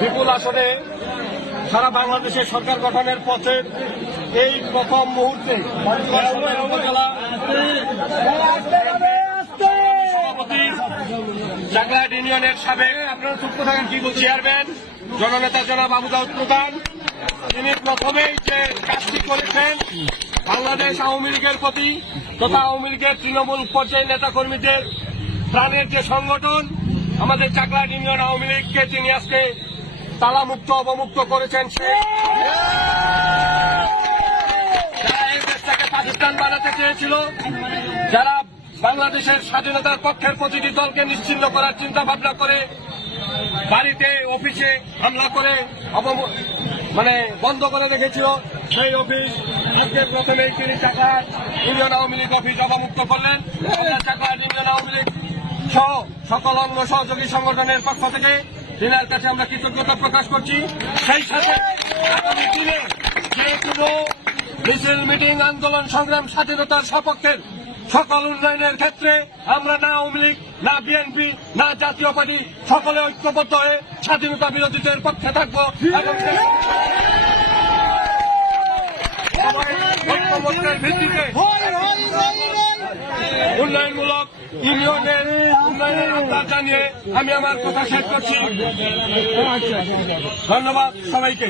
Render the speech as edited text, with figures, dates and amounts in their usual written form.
বিপুল আসনে সারা বাংলাদেশের সরকার গঠনের পথে এই প্রথম মুহূর্তে উপজেলা সভাপতি চাকলাহাট ইউনিয়নের সাবেক আপনারা চুক্ত থাকেন কি চেয়ারম্যান জননেতা জনাব আবু দাউদ প্রধান, তিনি প্রথমেই যে কাজটি করেছেন বাংলাদেশ আওয়ামী লীগের প্রতি তথা আওয়ামী লীগের তৃণমূল পর্যায়ে নেতা কর্মীদের প্রাণের যে সংগঠন আমাদের চাকলাহাট ইউনিয়ন আওয়ামী লীগকে তিনি আজকে তালামুক্ত অবমুক্ত করেছেন। যারা এই দেশটাকে পাকিস্তান বানাতে চেয়েছিল, যারা বাংলাদেশের স্বাধীনতার পক্ষের প্রতিটি দলকে নিশ্চিহ্ন করার চিন্তা ভাবনা করে বাড়িতে অফিসে হামলা করে বন্ধ করে রেখেছিল, সেই অফিস আজকে প্রথমেই তিনি চাকলাহাট ইউনিয়ন আওয়ামী লীগ অফিস অবমুক্ত করলেন। চাকলাহাট ইউনিয়ন আওয়ামী লীগ সহ সকল অঙ্গ সহযোগী সংগঠনের পক্ষ থেকে দিনের কাছে আমরা কৃতজ্ঞতা প্রকাশ করছি। সেই সাথে আগামী দিনে যে কোনো মিছিল মিটিং আন্দোলন সংগ্রাম স্বাধীনতার সপক্ষের সকল উন্নয়নের ক্ষেত্রে আমরা না আওয়ামী লীগ না বিএনপি না জাতীয় পার্টি সকলে ঐক্যবদ্ধ হয়ে স্বাধীনতা বিরোধীদের পক্ষে থাকবো এবং ঐক্যবদ্ধের ভিত্তিতে উন্নয়নমূলক ইউনিয়নের উন্নয়নের আহ্বান জানিয়ে আমি আমার কথা শেষ করছি। ধন্যবাদ সবাইকে।